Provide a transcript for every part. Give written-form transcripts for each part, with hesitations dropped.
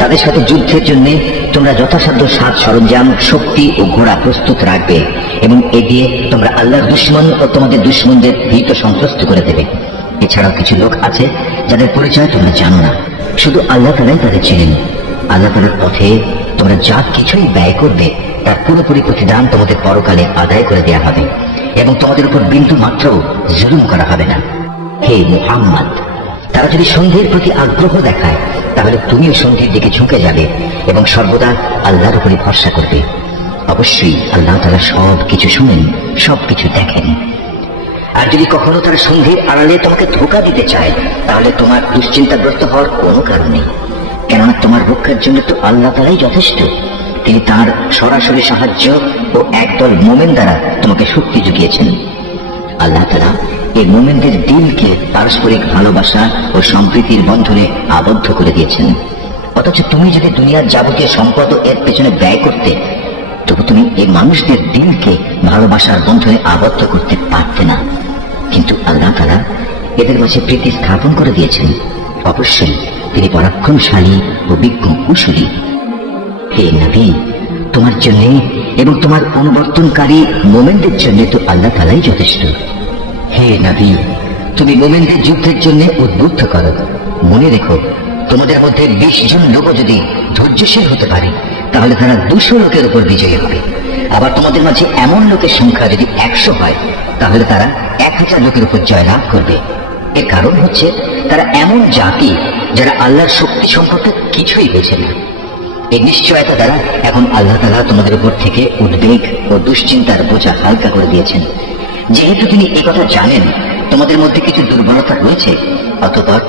তাদের সাথে যুদ্ধের জন্য তোমরা যথাসাধ্য সাজ সরঞ্জাম, শক্তি ও ঘোড়া প্রস্তুত রাখবে এবং এ দিয়ে তোমরা আল্লাহর দুশমন ও তোমাদের দুশমনদের ভীত সন্ত্রস্ত করে দেবে। এছাড়াও কিছু লোক আছে যাদের পরিচয় তোমরা জানো না, শুধু আল্লাহ তাআলাই তাদের চেনেন। আল্লাহ তাআলার পথে তোমরা যা কিছুই ব্যয় করবে তার পুরোপুরি প্রতিদান তোমাদের পরকালে আদায় করে দেওয়া হবে এবং তোমাদের উপর বিন্দু মাত্র জুলুম করা হবে না। হে মুহাম্মদ, তারা যদি সন্ধির প্রতি আগ্রহ দেখায় তাহলে তুমিও সন্ধির দিকে ঝুঁকে যাবে এবং সর্বদা আল্লাহর উপরে ভরসা করবে। অবশ্যই আল্লাহ তাআলা সব কিছু শুনেন, সব কিছু দেখেন। আর যদি কখনো তারা সন্ধির আড়ালে তোমাকে ধোঁকা দিতে চায় তাহলে তোমার দুশ্চিন্তাগ্রস্ত হওয়ার কোনো কারণ নেই, কেননা তোমার রক্ষার জন্য তো আল্লাহ তাআলাই যথেষ্ট। তিনি তার সরাসরি সাহায্য ও একদল মোমেন দ্বারা তোমাকে শক্তি জুগিয়েছেন। আল্লাহ তাআলা এই মোমেনদের দিলকে পারস্পরিক ভালোবাসা ও সম্প্রীতির বন্ধনে আবদ্ধ করে দিয়েছেন। অথচ তুমি যদি দুনিয়ার যাবতীয় সম্পদ এর পেছনে ব্যয় করতে, তবু তুমি এই মানুষদের দিলকে ভালোবাসার বন্ধনে আবদ্ধ করতে পারতে না। কিন্তু আল্লাহ তাআলা এদের মাঝে প্রীতি স্থাপন করে দিয়েছেন। অবশ্যই তিনি পরাক্রমশালী ও বিজ্ঞ কুশলী। হে নবী, তোমার জন্য এবং তোমার অনুবর্তনকারী মোমেনদের জন্য তো আল্লাহ তাআলাই যথেষ্ট। হে নবী, তুমি মোমেনদের যুদ্ধের জন্য উদ্বুদ্ধ করো। মনে রেখো, তোমাদের মধ্যে 20 জন লোক যদি ধৈর্যশীল হতে পারে তাহলে তারা 200 লোকের উপর বিজয়ী হবে। আবার তোমাদের মাঝে এমন লোকের সংখ্যা যদি 100 হয় তাহলে তারা 1000 লোকের উপর জয়লাভ করবে। এর কারণ হচ্ছে তারা এমন জাতি যারা আল্লাহর শক্তি সম্পর্কে কিছুই বোঝে না। এই নিশ্চয়তা দ্বারা এখন আল্লাহ তাআলা তোমাদের উপর থেকে উদ্বেগ ও দুশ্চিন্তার বোঝা হালকা করে দিয়েছেন। যেহেতু তিনি এই কথা জানেন তোমাদের মধ্যে কিছু দুর্বলতা রয়েছে, অতঃপর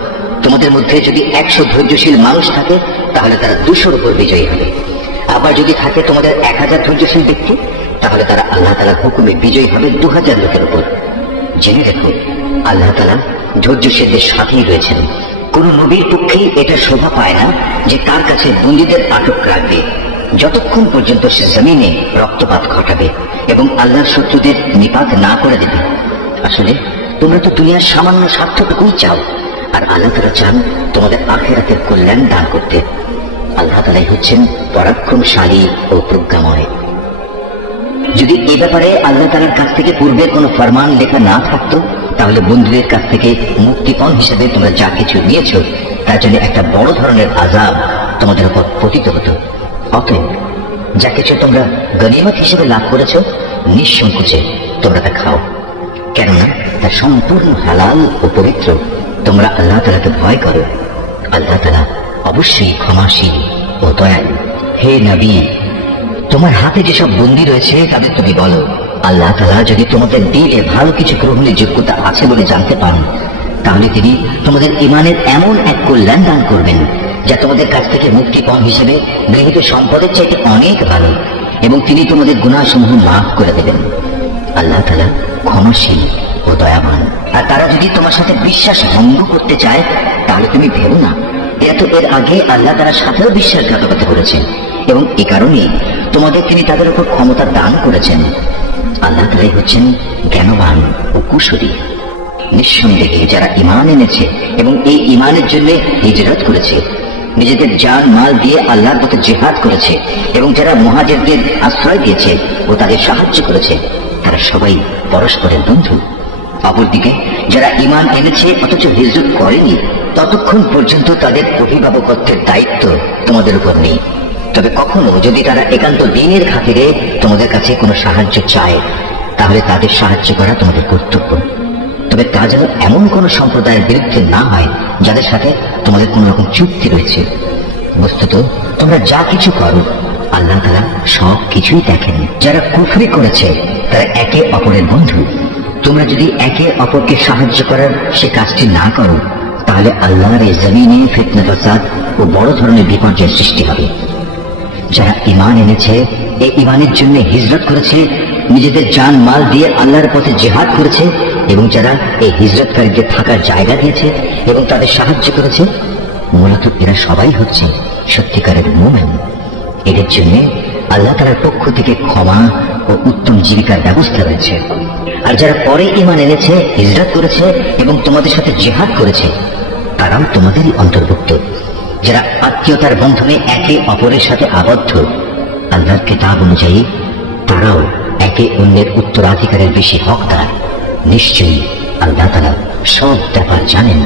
তোমাদের মধ্যে যদি 100 ধৈর্যশীল মানুষ থাকে তাহলে তারা 200-র উপর বিজয়ী হবে। আবার যদি থাকে তোমাদের 1000 ধৈর্যশীল ব্যক্তি তাহলে তারা আল্লাহ তাআলার হুকুমে বিজয়ী হবে 2000 লোকের উপর। জেনে রেখো, আল্লাহ তাআলা ধৈর্যশীলদের সাথেই রয়েছেন। কোন নবীর পক্ষেই এটা শোভা পায় না যে তার কাছে বন্দীদের আটক রাখবে যতক্ষণ পর্যন্ত সে জমিনে রক্তপাত ঘটাবে এবং আল্লাহর শত্রুদের নিপাত না করে দেবে। আসলে তোমরা তো দুনিয়ার সামান্য স্বার্থটুকুই চাও, আর আল্লাহ তাআলা চান তোমাদের আখিরাতের কল্যাণ দান করতে। আল্লাহ তাআলাই হচ্ছেন পরাক্রমশালী ও প্রজ্ঞাময়। যদি এ ব্যাপারে আল্লাহ তাআলার কাছ থেকে পূর্বের কোনো ফরমান লেখা না থাকতো তাহলে বন্ধুদের কাছ থেকে মুক্তিপণ হিসেবে তোমরা যা কিছু নিয়েছ তার জন্য একটা বড় ধরনের আযাব তোমাদের উপর পতিত হতো। অতএব যা কিছু তোমরা গনিমত হিসেবে লাভ করেছ নিঃসংকোচে তোমরা তা খাও, কেননা তা সম্পূর্ণ হালাল ও পবিত্র। তোমরা আল্লাহ তাআলাকে ভয় করো। আল্লাহ তাআলা অবশ্যই ক্ষমাশীল ও দয়ালু। হে নবী, তোমার হাতে যেসব বন্দী রয়েছে তাদের তুমি বলো, আল্লাহ তাআলা যদি তোমাদের দিলে ভালো কিছু গ্রহণের যোগ্যতা আছে বলে জানতে পান তাহলে তিনি তোমাদের ঈমানের এমন এক কল্যাণ দান করবেন যা তোমাদের কাছ থেকে মুক্তিপণ হিসেবে গৃহীত সম্পদের চাইতে অনেক ভালো, এবং তিনি তোমাদের গুনাহসমূহ মাফ করে দেবেন। আল্লাহ তাআলা ক্ষমাশীল ও দয়াবান। আর তারা যদি তোমার সাথে বিশ্বাস ভঙ্গ করতে চায় তাহলে তুমি ভেবো না, এরা তো এর আগে আল্লাহ তাআলার সাথেও বিশ্বাসঘাতকতা করেছেন এবং এ কারণে তোমাদের তিনি তাদের উপর ক্ষমতা দান করেছেন। আল্লাহ তাআলাই হচ্ছেন জ্ঞানবান ও কুশলী। নিঃসন্দেহে যারা ঈমান এনেছে এবং এই ঈমানের জন্য হিজরত করেছে, নিজেদের জান মাল দিয়ে আল্লাহর পথে জিহাদ করেছে এবং যারা মুহাজিরদের আশ্রয় দিয়েছে ও তাদের সাহায্য করেছে, তারা সবাই পরস্পরের বন্ধু। অপরদিকে যারা ঈমান এনেছে অথচ হিজরত করেনি, ততক্ষণ পর্যন্ত তাদের অভিভাবকত্বের দায়িত্ব তোমাদের উপর নেই। তবে কখনো যদি তারা একান্ত দ্বীনের খাতিরে তোমাদের কাছে কোনো সাহায্য চায় তাহলে তাদের সাহায্য করা তোমাদের কর্তব্য। তবে তা যেন এমন কোন সম্প্রদায়ের বিরুদ্ধে না হয় যাদের সাথে তোমাদের কোন রকম চুক্তি রয়েছে। বস্তুত তোমরা যা কিছু করো আল্লাহ তাআলা সব কিছুই দেখেন। যারা কুফরি করেছে তারা একে অপরের বন্ধু। তোমরা যদি একে অপরকে সাহায্য করার সে কাজটি না করো তাহলে আল্লাহর এই জমিনে ফিতনা ফাসাদ ও বড় ধরনের বিপর্যয়ের সৃষ্টি হবে। যারা ঈমান এনেছে, এই ঈমানের জন্য হিজরত করেছে, নিজেদের জান মাল দিয়ে আল্লাহর পথে জিহাদ করেছে এবং যারা এই হিজরতকারীদের থাকার জায়গা দিয়েছে এবং তাদের সাহায্য করেছে, মূলত এরা সবাই হচ্ছে সত্যিকারের মুমিন। এদের জন্য আল্লাহ তাআলার পক্ষ থেকে ক্ষমা ও উত্তম জীবিকার ব্যবস্থা রয়েছে। আর যারা পরে ঈমান এনেছে, হিজরত করেছে এবং তোমাদের সাথে জিহাদ করেছে, তারাও তোমাদেরই অন্তর্ভুক্ত। যারা আত্মীয়তার বন্ধনে একে অপরের সাথে আবদ্ধ, আল্লাহর কিতাব অনুযায়ী তারাও একে অন্যের উত্তরাধিকারের বেশি হকদার। নিশ্চয়ই আল্লাহ তাআলা সব ব্যাপার জানেন।